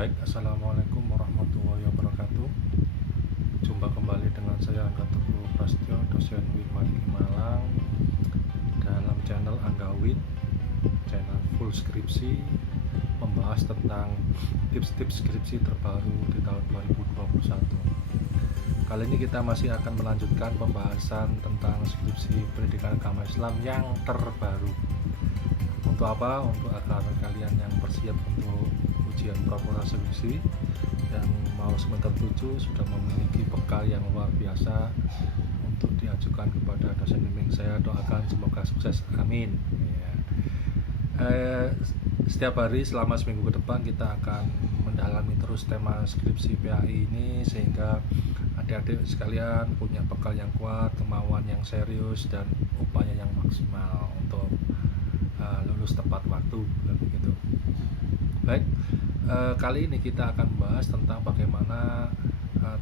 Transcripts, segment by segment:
Baik, Assalamualaikum warahmatullahi wabarakatuh. Jumpa kembali dengan saya Angga Teguh Prasetyo, dosen UIN Maling Malang, dalam channel Angga Win, channel full skripsi, membahas tentang tips-tips skripsi terbaru di tahun 2021. Kali ini kita masih akan melanjutkan pembahasan tentang skripsi pendidikan agama Islam yang terbaru. Untuk apa? Untuk agar kalian yang bersiap untuk ujian pra-pura skripsi yang mau semester 7 sudah memiliki bekal yang luar biasa untuk diajukan kepada dosen bimbing. Saya doakan semoga sukses, amin ya. Setiap hari selama seminggu ke depan kita akan mendalami terus tema skripsi PAI ini, sehingga adik-adik sekalian punya bekal yang kuat, kemauan yang serius, dan upaya yang maksimal untuk lulus tepat waktu, begitu. Baik, kali ini kita akan membahas tentang bagaimana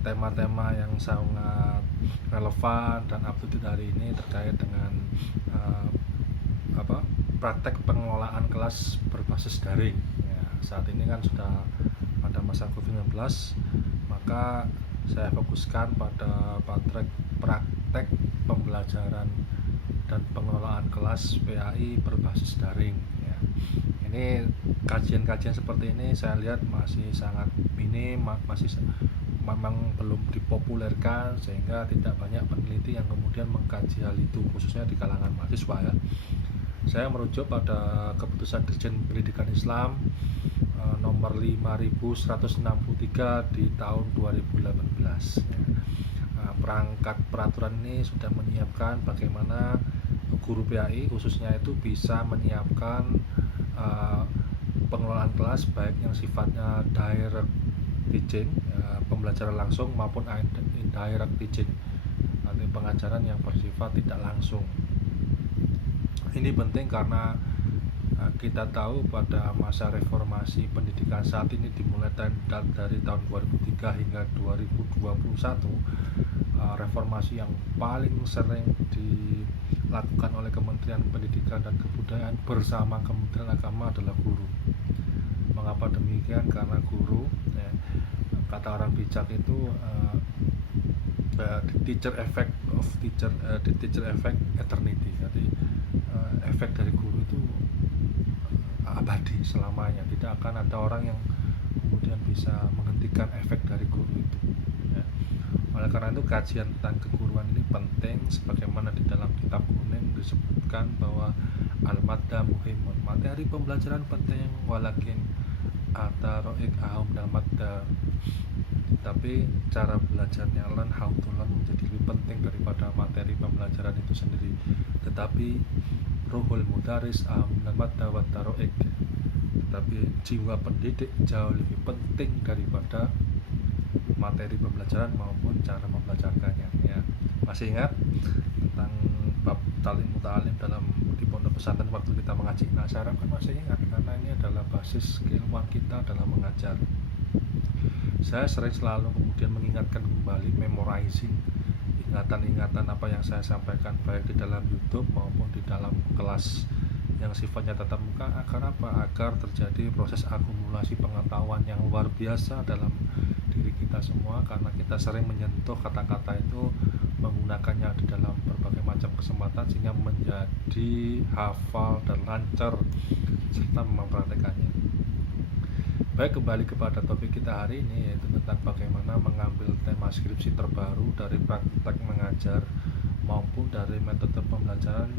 tema-tema yang sangat relevan dan up to date hari ini terkait dengan praktek pengelolaan kelas berbasis daring. Ya, saat ini kan sudah pada masa COVID-19, maka saya fokuskan pada praktek pembelajaran dan pengelolaan kelas PAI berbasis daring. Ya. Ini kajian-kajian seperti ini saya lihat masih sangat minim, memang belum dipopulerkan, sehingga tidak banyak peneliti yang kemudian mengkaji hal itu, khususnya di kalangan mahasiswa ya. Saya merujuk pada keputusan Dirjen Pendidikan Islam nomor 5163 di tahun 2018 ya. Perangkat peraturan ini sudah menyiapkan bagaimana guru PAI khususnya itu bisa menyiapkan pengelolaan kelas, baik yang sifatnya direct teaching, pembelajaran langsung, maupun indirect teaching, arti pengajaran yang bersifat tidak langsung. Ini penting karena kita tahu pada masa reformasi pendidikan saat ini dimulai dari tahun 2003 hingga 2021. Reformasi yang paling sering dilakukan oleh Kementerian Pendidikan dan Kebudayaan bersama Kementerian Agama adalah guru. Mengapa demikian? Karena guru, ya, kata orang bijak itu the teacher effect of teacher, the teacher effect eternity. Jadi efek dari guru itu abadi selamanya, tidak akan ada orang yang kemudian bisa menghentikan efek dari guru itu ya. Oleh karena itu kajian tentang keguruan ini penting, sebagaimana di dalam kitab kuning disebutkan bahwa al-madda muhimun, materi pembelajaran penting, walakin ataroik ahum dan madda, tapi cara belajarnya, learn how to learn, menjadi lebih penting daripada materi pembelajaran itu sendiri. Tetapi ruhul mudaris ahum dan madda wa taroik, tetapi jiwa pendidik jauh lebih penting daripada materi pembelajaran maupun cara membelajarkannya ya. Masih ingat tentang bab talim muta'alim dalam di pondok pesantren waktu kita mengaji? Nah, saya harapkan masih ingat, karena ini adalah basis keilmuan kita dalam mengajar. Saya selalu kemudian mengingatkan kembali, memorizing, ingatan-ingatan apa yang saya sampaikan baik di dalam YouTube maupun di dalam kelas yang sifatnya tatap muka. Agar apa? Agar terjadi proses akumulasi pengetahuan yang luar biasa dalam diri kita semua, karena kita sering menyentuh kata-kata itu, menggunakannya di dalam berbagai macam kesempatan, sehingga menjadi hafal dan lancar serta mempraktekannya. Baik, kembali kepada topik kita hari ini, yaitu tentang bagaimana mengambil tema skripsi terbaru dari praktek mengajar maupun dari metode pembelajaran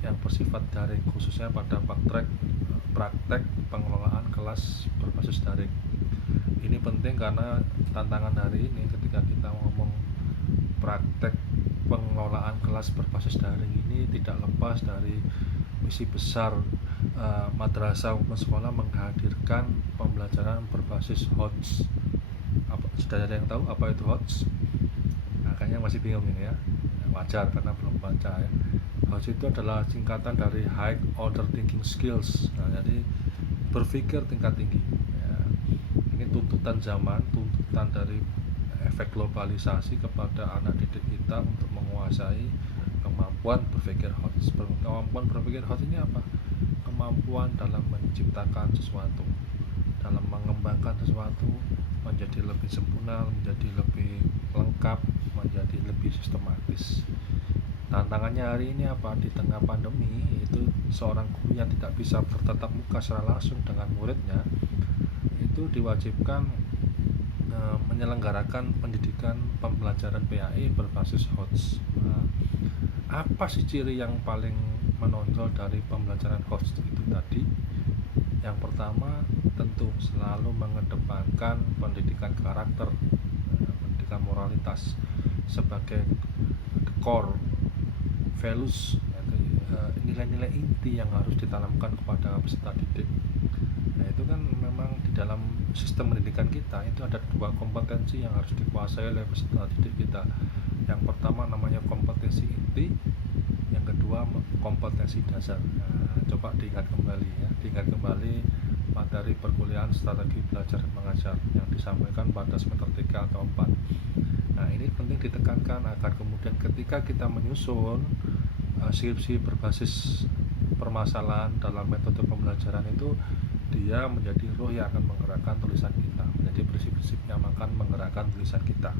yang bersifat daring, khususnya pada praktek pengelolaan kelas berbasis daring. Ini penting karena tantangan hari ini ketika kita ngomong praktek pengelolaan kelas berbasis daring ini tidak lepas dari misi besar madrasah maupun sekolah menghadirkan pembelajaran berbasis HOTS. Sudah ada yang tahu apa itu HOTS? Nah, kayaknya masih bingung ini ya. Wajar karena belum baca ya. HOTS itu adalah singkatan dari High Order Thinking Skills. Nah, jadi berpikir tingkat tinggi ya. Ini tuntutan zaman, tuntutan dari efek globalisasi kepada anak didik kita untuk menguasai kemampuan berpikir HOTS. Kemampuan berpikir HOTS ini apa? Kemampuan dalam menciptakan sesuatu, dalam mengembangkan sesuatu menjadi lebih sempurna, menjadi lebih lengkap, menjadi lebih sistematis. Tantangannya hari ini apa? Di tengah pandemi itu seorang guru yang tidak bisa bertatap muka secara langsung dengan muridnya itu diwajibkan menyelenggarakan pendidikan pembelajaran PAI berbasis HOTS. Nah, apa sih ciri yang paling menonjol dari pembelajaran HOTS itu tadi? Yang pertama tentu selalu mengedepankan pendidikan karakter, pendidikan moralitas sebagai core values, nilai-nilai inti yang harus ditanamkan kepada peserta didik. Nah itu kan memang di dalam sistem pendidikan kita itu ada dua kompetensi yang harus dikuasai oleh peserta didik kita. Yang pertama namanya kompetensi inti, yang kedua kompetensi dasar. Nah, coba diingat kembali materi perkuliahan strategi belajar dan mengajar yang disampaikan pada semester 3 atau 4. Nah ini penting ditekankan agar kemudian ketika kita menyusun skripsi berbasis permasalahan dalam metode pembelajaran itu dia menjadi roh yang akan menggerakkan tulisan kita, menjadi prinsip-prinsip yang akan menggerakkan tulisan kita.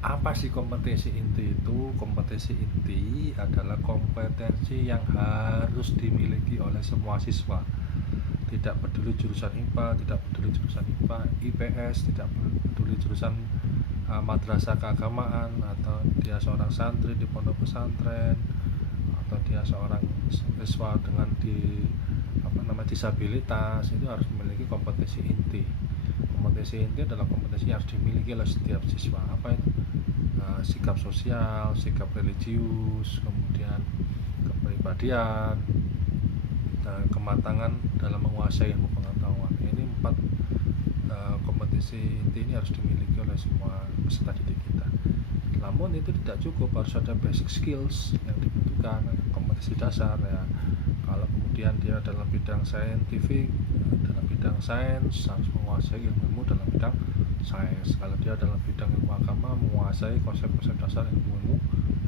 Apa sih kompetensi inti itu? Kompetensi inti adalah kompetensi yang harus dimiliki oleh semua siswa. Tidak peduli jurusan IPA, tidak peduli jurusan IPS, tidak peduli jurusan madrasah keagamaan, atau dia seorang santri di pondok pesantren, atau dia seorang siswa dengan disabilitas, itu harus memiliki kompetensi inti. Kompetensi inti adalah kompetensi yang harus dimiliki oleh setiap siswa. Apa itu? Sikap sosial, sikap religius, kemudian kepribadian, kematangan dalam menguasai ilmu pengetahuan. Ini 4 kompetensi inti ini harus dimiliki oleh semua peserta didik kita. Namun itu tidak cukup, harus ada basic skills yang dibutuhkan, kompetensi dasar ya. Kalau kemudian dia dalam bidang saintifik, dalam bidang sains, harus menguasai ilmu dalam bidang sains. Kalau dia dalam bidang ilmu agama, menguasai konsep-konsep dasar ilmu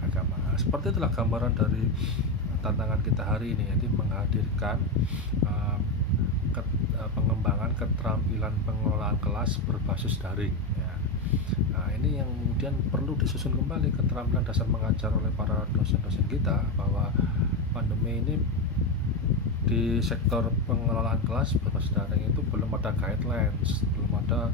agama. Seperti itulah gambaran dari tantangan kita hari ini, yaitu menghadirkan pengembangan keterampilan pengelolaan kelas berbasis daring ya. Nah ini yang kemudian perlu disusun kembali keterampilan dasar mengajar oleh para dosen-dosen kita, bahwa pandemi ini di sektor pengelolaan kelas berbasis daring itu belum ada guidelines, belum ada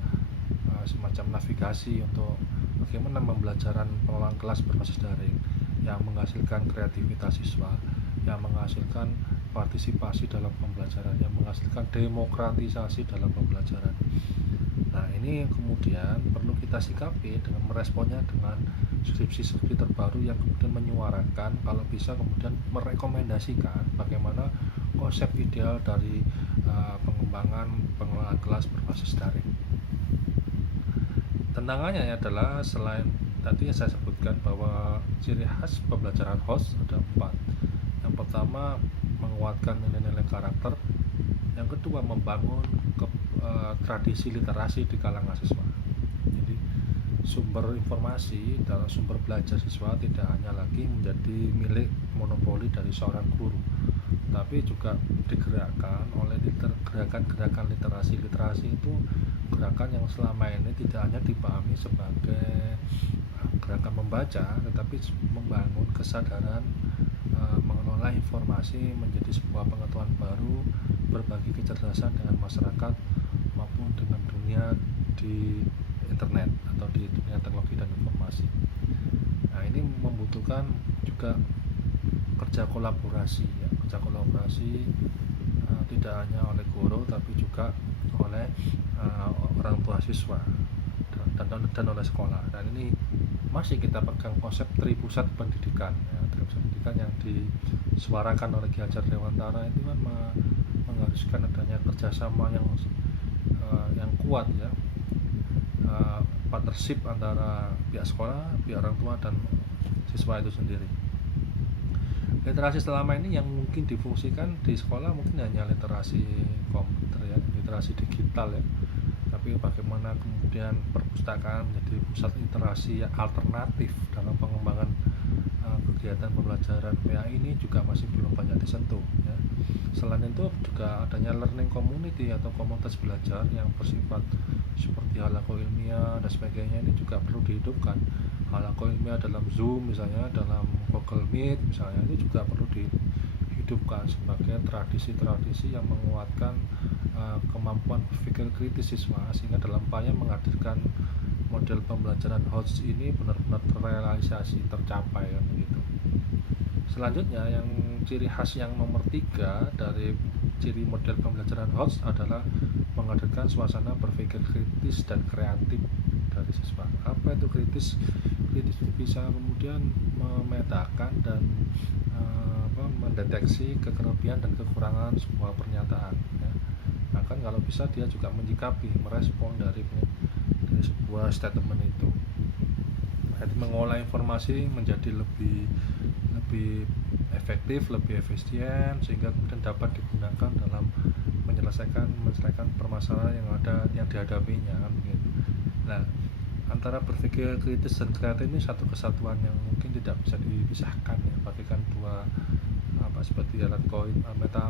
semacam navigasi untuk bagaimana pembelajaran pengelolaan kelas berbasis daring yang menghasilkan kreativitas siswa, yang menghasilkan partisipasi dalam pembelajaran, yang menghasilkan demokratisasi dalam pembelajaran. Nah ini kemudian perlu kita sikapi dengan meresponnya dengan skripsi-skripsi terbaru yang kemudian menyuarakan, kalau bisa kemudian merekomendasikan bagaimana konsep ideal dari pengembangan pengelolaan kelas berbasis daring. Tantangannya adalah selain tadi yang saya sebutkan bahwa ciri khas pembelajaran HOTS ada 4. Yang pertama menguatkan nilai-nilai karakter, yang kedua membangun tradisi literasi di kalangan siswa. Jadi sumber informasi dalam sumber belajar siswa tidak hanya lagi menjadi milik monopoli dari seorang guru, tapi juga digerakkan oleh gerakan-gerakan literasi itu gerakan yang selama ini tidak hanya dipahami sebagai gerakan membaca, tetapi membangun kesadaran mengelola informasi menjadi sebuah pengetahuan baru, berbagi kecerdasan dengan masyarakat maupun dengan dunia di internet atau di dunia teknologi dan informasi. Nah ini membutuhkan juga kerja kolaborasi ya, tidak hanya oleh guru tapi juga oleh orang tua siswa dan oleh sekolah. Dan ini masih kita pegang konsep tripusat pendidikan ya, tripusat pendidikan yang disuarakan oleh Ki Hajar Dewantara itu kan mengharuskan adanya kerjasama yang kuat ya, partnership antara pihak sekolah, pihak orang tua dan siswa itu sendiri. Literasi selama ini yang mungkin difungsikan di sekolah mungkin hanya literasi komputer ya, literasi digital ya. Tapi bagaimana kemudian perpustakaan menjadi pusat literasi alternatif dalam pengembangan kegiatan pembelajaran PA ini juga masih belum banyak disentuh ya. Selain itu juga adanya learning community atau komunitas belajar yang bersifat seperti halako ilmiah dan sebagainya, ini juga perlu dihidupkan. Halako ilmiah dalam Zoom misalnya, dalam Google Meet misalnya, ini juga perlu dihidupkan sebagai tradisi-tradisi yang menguatkan kemampuan berpikir kritis siswa, sehingga dalam upaya menghadirkan model pembelajaran HOTS ini benar-benar terrealisasi, tercapai kan begitu. Selanjutnya, yang ciri khas yang nomor 3 dari ciri model pembelajaran HOTS adalah menghadirkan suasana berpikir kritis dan kreatif dari siswa. Apa itu kritis? Kritis itu bisa kemudian memetakan dan mendeteksi kelebihan dan kekurangan sebuah pernyataan ya. Bahkan kalau bisa dia juga menyikapi, merespon dari sebuah statement itu. Jadi mengolah informasi menjadi lebih efektif, lebih efisien, sehingga kemudian dapat digunakan dalam menyelesaikan permasalahan yang dihadapinya kan begitu. Nah, antara berpikir kritis dan kreatif ini satu kesatuan yang mungkin tidak bisa dipisahkan ya, bagaikan dua seperti alat koin,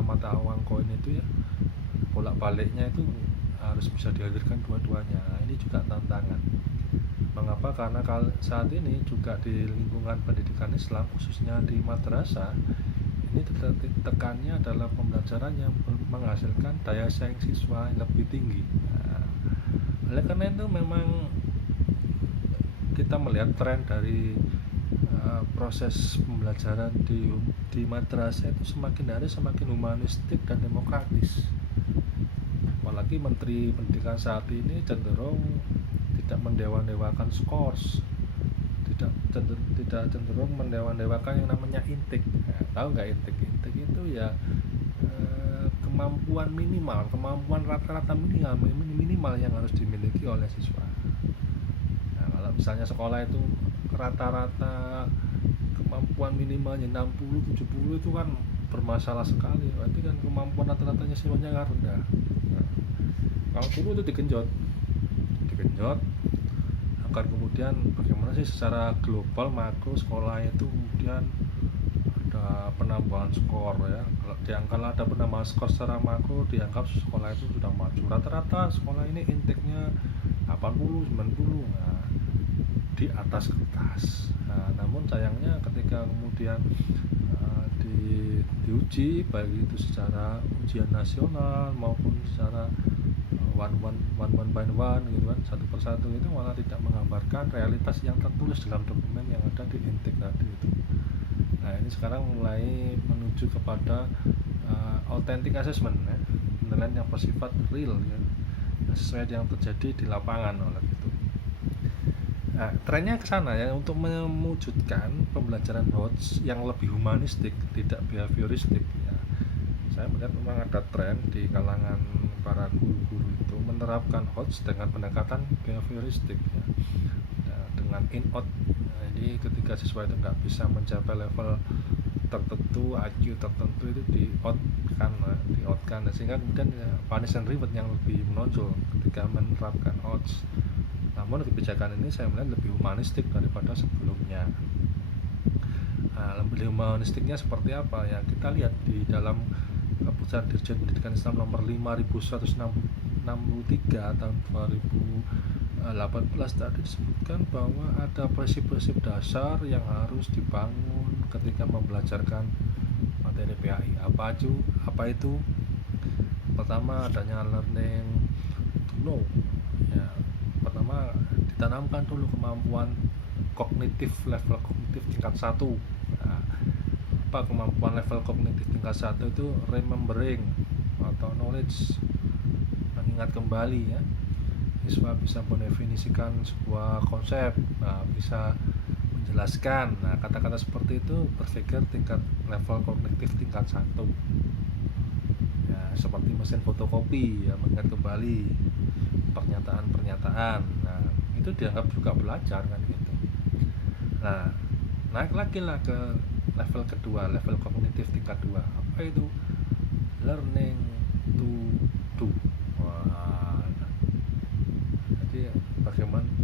mata uang koin itu ya, bolak-baliknya itu harus bisa dihadirkan dua-duanya. Nah, ini juga tantangan. Mengapa? Karena saat ini juga di lingkungan pendidikan Islam, khususnya di madrasah, ini tekannya adalah pembelajaran yang menghasilkan daya saing siswa yang lebih tinggi. Nah, oleh karena itu memang kita melihat tren dari proses pembelajaran di madrasah itu semakin hari semakin humanistik dan demokratis. Apalagi Menteri Pendidikan saat ini cenderung tidak mendewa-dewakan skors, tidak cenderung mendewa-dewakan yang namanya intik. Nah, tahu nggak intik? Intik itu ya kemampuan rata-rata minimal yang harus dimiliki oleh siswa. Nah, kalau misalnya sekolah itu rata-rata kemampuan minimalnya 60-70 itu kan bermasalah sekali, berarti kan kemampuan rata-ratanya siswanya kan rendah. Nah, kalau dulu itu digenjot agar kemudian bagaimana sih secara global makro sekolah itu kemudian ada penambahan skor ya. Kalau ada penambahan skor secara makro, dianggap sekolah itu sudah maju. Rata-rata sekolah ini intiknya 80-90, nah, di atas kertas. Nah, namun sayangnya ketika kemudian diuji, baik itu secara ujian nasional maupun secara one by one gitu kan, satu persatu, itu malah tidak menggambarkan realitas yang tertulis dalam dokumen yang ada di intik tadi itu. Nah, ini sekarang mulai menuju kepada authentic assessment ya, penilaian yang bersifat real ya, sesuai yang terjadi di lapangan oleh itu. Nah, trennya ke sana ya, untuk mewujudkan pembelajaran HOTS yang lebih humanistik, tidak behavioristik ya. Saya melihat memang ada tren di kalangan para guru-guru itu menerapkan HOTS dengan pendekatan behavioristik ya. Nah, dengan in-out. Nah, jadi ketika siswa itu nggak bisa mencapai level tertentu, IQ tertentu, itu di-outkan, sehingga kemudian ya, punish and reward yang lebih menonjol ketika menerapkan HOTS. Namun kebijakan ini saya melihat lebih humanistik daripada sebelumnya. Nah, lebih humanistiknya seperti apa ya, kita lihat di dalam Keputusan Dirjen Pendidikan Islam nomor 5163 tahun 2018 tadi disebutkan bahwa ada prinsip-prinsip dasar yang harus dibangun ketika membelajarkan materi PAI. Apa itu? Pertama, adanya learning to know ya. Pertama, ditanamkan dulu kemampuan level kognitif tingkat 1. Nah, apa kemampuan level kognitif tingkat 1 itu? Remembering atau knowledge, mengingat kembali ya. Siswa bisa mendefinisikan sebuah konsep, bisa menjelaskan. Nah, kata-kata seperti itu berpikir tingkat level kognitif tingkat 1 ya, seperti mesin fotokopi ya, mengingat kembali pernyataan. Nah, itu dianggap juga belajar kan gitu. Nah, naik lagi lah ke level kedua, level kognitif tingkat 2. Apa itu? Learning to do. Wah, jadi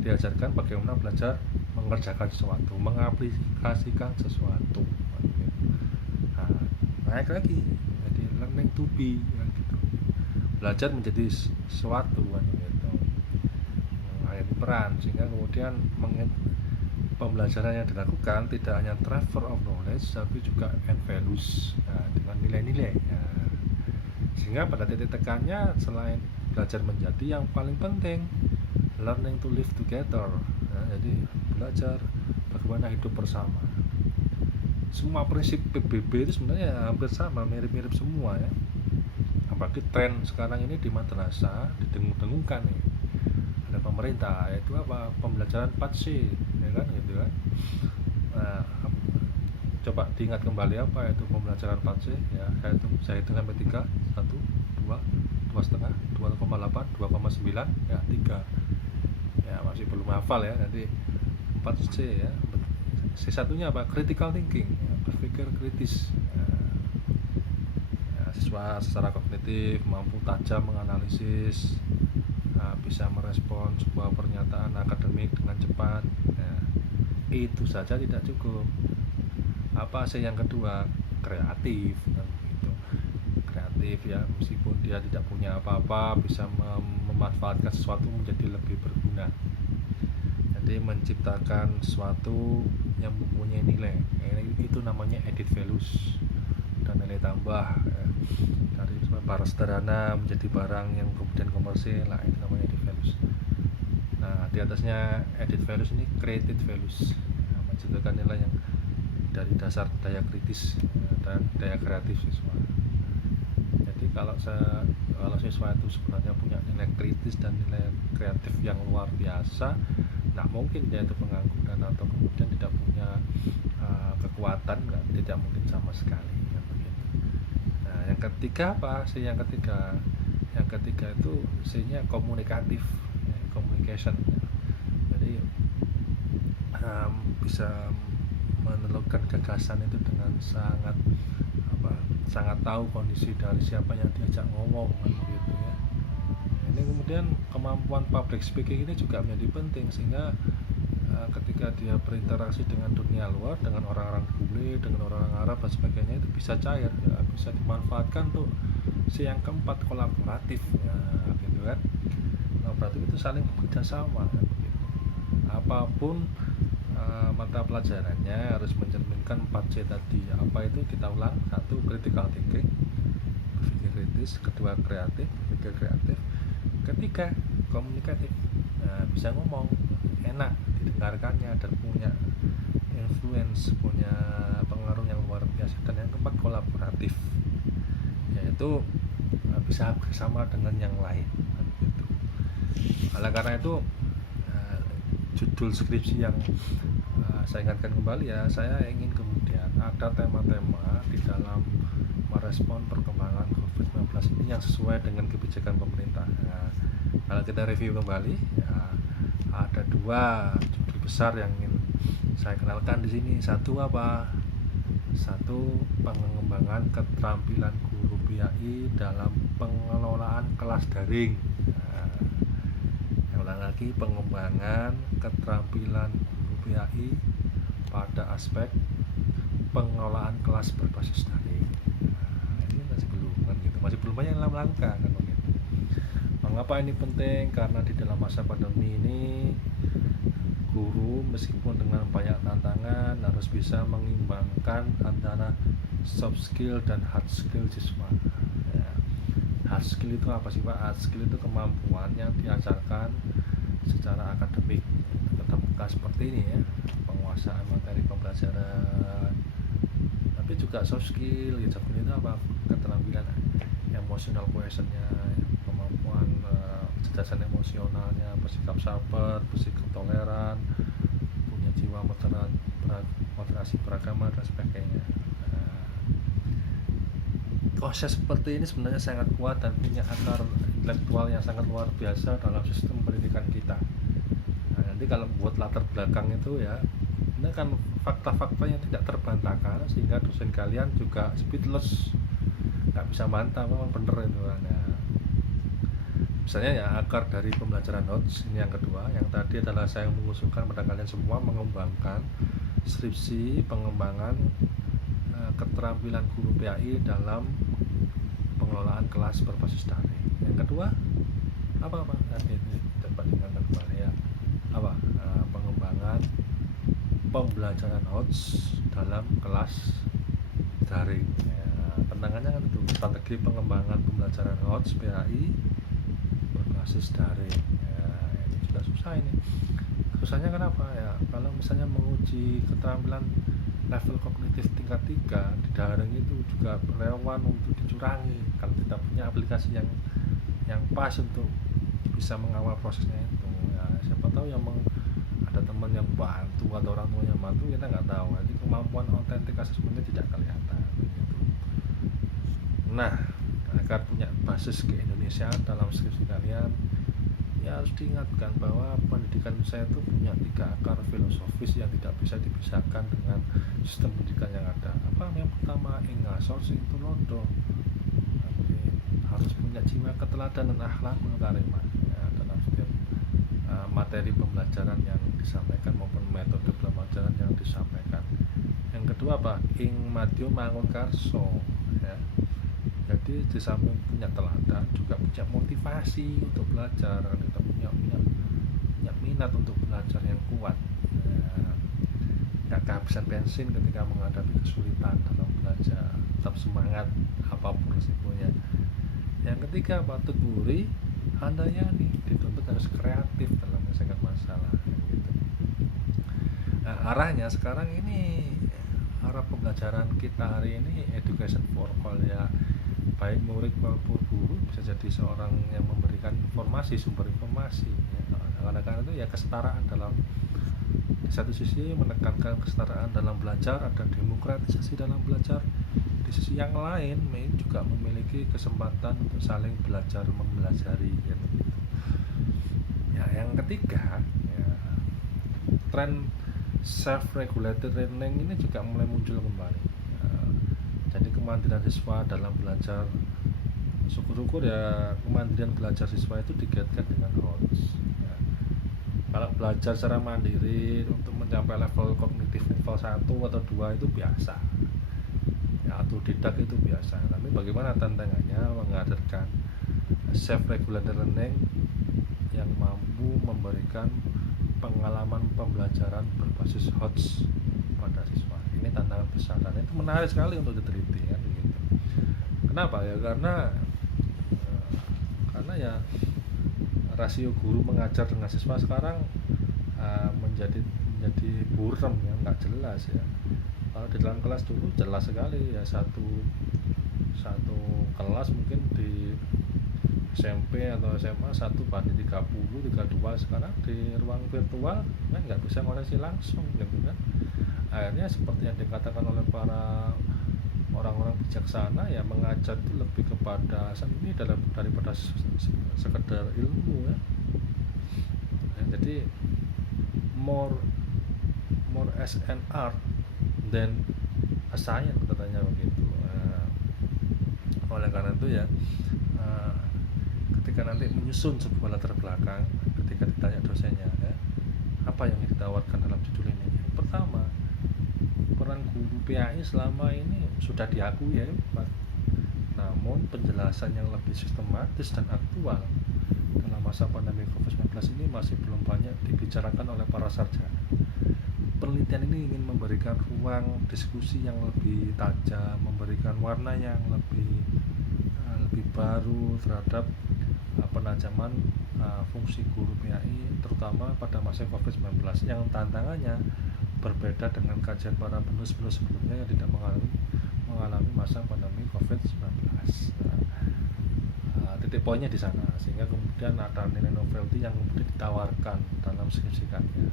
diajarkan bagaimana belajar mengerjakan sesuatu, mengaplikasikan sesuatu. Nah, naik lagi jadi learning to be kan gitu. Belajar menjadi sesuatu kan gitu, mengakhiri peran, sehingga kemudian pembelajaran yang dilakukan tidak hanya transfer of knowledge tapi juga and values, dengan nilai-nilai. Sehingga pada titik tekannya selain belajar menjadi, yang paling penting learning to live together. Jadi belajar bagaimana hidup bersama. Semua prinsip PBB itu sebenarnya hampir sama, mirip-mirip semua ya. Apalagi tren sekarang ini di madrasah didengung-dengungkan nih oleh pemerintah, yaitu apa? Pembelajaran 4C, ya kan gitu kan. Nah, coba diingat kembali apa itu pembelajaran 4C ya, saya hitung sampai 3, 1, 2, 2,5, 2,8, 2,9 ya, 3 ya, masih belum hafal ya. Nanti 4C ya. C satunya apa? Critical thinking ya, berpikir kritis ya, siswa secara kognitif mampu tajam menganalisis, bisa merespon sebuah pernyataan akademik dengan cepat ya. Itu saja tidak cukup. Apa sih yang kedua? Kreatif kan gitu. Kreatif ya, meskipun dia tidak punya apa-apa bisa memanfaatkan sesuatu menjadi lebih berguna. Jadi menciptakan sesuatu yang mempunyai nilai, itu namanya added values dan nilai tambah ya. Dari barang sederhana menjadi barang yang kemudian komersil, lah itu namanya added values. Nah, di atasnya added values ini created values ya, menciptakan nilai yang dari dasar daya kritis dan daya kreatif siswa. Jadi kalau siswa itu sebenarnya punya nilai kritis dan nilai kreatif yang luar biasa, nggak mungkin dia itu pengangguran atau kemudian tidak punya kekuatan, tidak mungkin sama sekali ya, begitu. Nah, yang ketiga apa sih? Yang ketiga itu C-nya komunikatif ya, communication ya. Jadi bisa menelurkan gagasan itu dengan sangat tahu kondisi dari siapa yang diajak ngomong gitu ya. Ini kemudian kemampuan public speaking ini juga menjadi penting, sehingga ketika dia berinteraksi dengan dunia luar, dengan orang-orang bule, dengan orang Arab dan sebagainya, itu bisa cair ya, bisa dimanfaatkan untuk yang keempat, kolaboratif ya, gitu kan. Kolaboratif itu saling bekerja sama kan, begitu. Apapun mata pelajarannya harus mencerminkan 4C tadi. Apa itu? Kita ulang. 1, critical thinking, berpikir kritis. 2, kreatif, berpikir kreatif. 3, komunikatif, bisa ngomong, enak didengarkannya dan punya influence, punya pengaruh yang luar biasa. Dan yang keempat, kolaboratif, yaitu bisa bersama dengan yang lain gitu. Oleh karena itu judul skripsi yang saya ingatkan kembali ya, saya ingin kemudian ada tema-tema di dalam merespon perkembangan COVID-19 ini yang sesuai dengan kebijakan pemerintah. Nah, kalau kita review kembali ya, ada 2 judul besar yang ingin saya kenalkan di sini. 1 apa? 1, pengembangan keterampilan guru PAI dalam pengelolaan kelas daring. Ulang lagi, pengembangan keterampilan guru PAI pada aspek pengelolaan kelas berbasis daring. Ini masih belum kan gitu, masih belum banyak yang melakukan kan begitu. Mengapa ini penting? Karena di dalam masa pandemi ini guru meskipun dengan banyak tantangan harus bisa mengimbangkan antara soft skill dan hard skill siswa. Hard skill itu apa sih Pak? Hard skill itu kemampuan yang diajarkan secara akademik tetap muka seperti ini ya, penguasaan materi pembelajaran. Tapi juga soft skill, ya soft skill itu apa? Keterampilan emotional quotient-nya, kemampuan kecerdasan emosionalnya, bersikap sabar, bersikap toleran, punya jiwa moderasi beragama dan sebagainya. Proses seperti ini sebenarnya sangat kuat dan punya akar intelektual yang sangat luar biasa dalam sistem pendidikan kita. Nah, nanti kalau buat latar belakang itu ya, ini kan fakta-fakta yang tidak terbantahkan, sehingga dosen kalian juga speechless, nggak bisa bantah memang bener itu kan ya. Misalnya ya, akar dari pembelajaran notes ini yang kedua. Yang tadi adalah saya mengusulkan pada kalian semua mengembangkan skripsi pengembangan keterampilan guru PAI dalam pengelolaan kelas berbasis daring. Yang kedua apa nanti dapat diingatkan kembali ya, pengembangan pembelajaran HOTS dalam kelas daring ya, tantangannya kan itu strategi pengembangan pembelajaran HOTS PAI berbasis daring ya, ini juga susah. Ini susahnya kenapa ya, kalau misalnya menguji keterampilan level kognitif tingkat 3 di daring itu juga rawan untuk dicurangi kalau tidak punya aplikasi yang pas untuk bisa mengawal prosesnya itu ya. Siapa tahu yang ada teman yang bantu atau orang tua yang bantu, kita nggak tahu, jadi kemampuan otentik asesmennya tidak kelihatan gitu. Nah, agar punya basis keindonesiaan dalam skripsi kalian ya harus diingatkan bahwa pendidikan saya itu punya 3 akar filosofis yang tidak bisa dipisahkan dengan sistem pendidikan yang ada. Yang pertama, ingasor sing tulodo, harus punya jiwa keteladanan akhlakul karimah ya, dalam setiap materi pembelajaran yang disampaikan maupun metode pembelajaran yang disampaikan. Yang kedua ing madyo mangun karso ya. Jadi di samping punya teladan juga punya motivasi untuk belajar, kita punya minat untuk belajar yang kuat ya. Gak kehabisan bensin ketika menghadapi kesulitan dalam belajar, tetap semangat apapun resikonya. Yang ketiga tuturi handayani, dituntut harus kreatif dalam menyelesaikan masalah gitu. Nah, arahnya sekarang ini, arah pembelajaran kita hari ini education for all ya, baik murid maupun guru bisa jadi seorang yang memberikan informasi, sumber informasi ya. Karena itu ya kesetaraan dalam, di satu sisi menekankan kesetaraan dalam belajar, ada demokratisasi dalam belajar. Di sisi yang lain juga memiliki kesempatan untuk saling belajar mempelajari gitu. Ya, yang ketiga ya, tren self-regulated learning ini juga mulai muncul kembali ya. Jadi kemandirian siswa dalam belajar, syukur-syukur ya kemandirian belajar siswa itu dikaitkan dengan HOTS ya. Kalau belajar secara mandiri untuk mencapai level kognitif level 1 atau 2 itu biasa ya, autodidak itu biasa. Tapi bagaimana tantangannya menghadirkan self-regulated learning yang mampu memberikan pengalaman pembelajaran berbasis HOTS pada siswa. Ini tantangan besar dan itu menarik sekali untuk diteliti kan gitu. Kenapa ya? Karena ya rasio guru mengajar dengan siswa sekarang menjadi buram ya, nggak jelas ya. Kalau di dalam kelas dulu jelas sekali ya, satu kelas mungkin di SMP atau SMA 1:30, 32. Sekarang di ruang virtual kan nggak bisa ngoreksi langsung gitu kan. Akhirnya seperti yang dikatakan oleh para orang-orang bijaksana ya, mengajar itu lebih kepada seni daripada sekedar ilmu ya. Jadi more as an art than a science katanya begitu. Oleh karena itu ya, ketika nanti menyusun sebuah latar belakang, ketika ditanya dosennya ya, apa yang ditawarkan dalam judul ini? Pertama, peran guru PAI selama ini sudah diakui ya Pak. Namun penjelasan yang lebih sistematis dan aktual dalam masa pandemi COVID-19 ini masih belum banyak dibicarakan oleh para sarjana. Penelitian ini ingin memberikan ruang diskusi yang lebih tajam, memberikan warna yang lebih baru terhadap penajaman fungsi guru PAI terutama pada masa COVID-19 yang tantangannya berbeda dengan kajian para penulis-penulis sebelumnya yang tidak mengalami masa pandemi COVID-19. Titik poinnya di sana, sehingga kemudian ada nilai novelty yang kemudian ditawarkan dalam skripsi karya.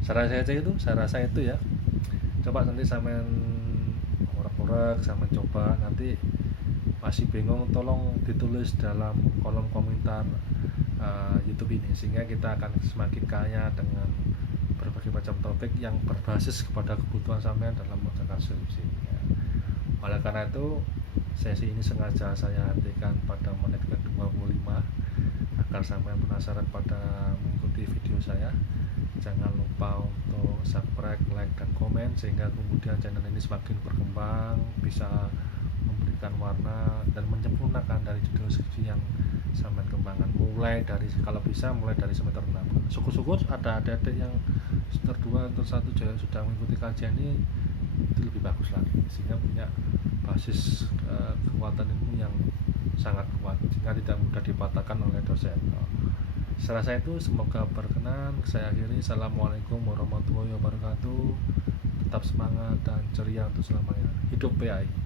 Saya rasa itu ya. Coba nanti sampean urak-urak, sampean coba, nanti masih bingung tolong ditulis dalam kolom komentar YouTube ini, sehingga kita akan semakin kaya dengan berbagai macam topik yang berbasis kepada kebutuhan sampean dalam mengerjakan skripsi ya. Oleh karena itu sesi ini sengaja saya hentikan pada menit ke-25 agar sampean penasaran pada mengikuti video saya. Jangan lupa untuk subscribe, like, dan komen sehingga kemudian channel ini semakin berkembang, bisa memberikan memberikan warna dan menyempurnakan dari judul skripsi yang sampean kembangkan, mulai dari kalau bisa mulai dari semester 6. Syukur-syukur ada adik-adik yang semester 2, semester 1 juga sudah mengikuti kajian ini, itu lebih bagus lagi sehingga punya basis kekuatan ilmu yang sangat kuat sehingga tidak mudah dipatahkan oleh dosen. Setelah saya itu semoga berkenan, saya akhiri. Assalamualaikum warahmatullahi wabarakatuh. Tetap semangat dan ceria untuk selamanya. Hidup PAI.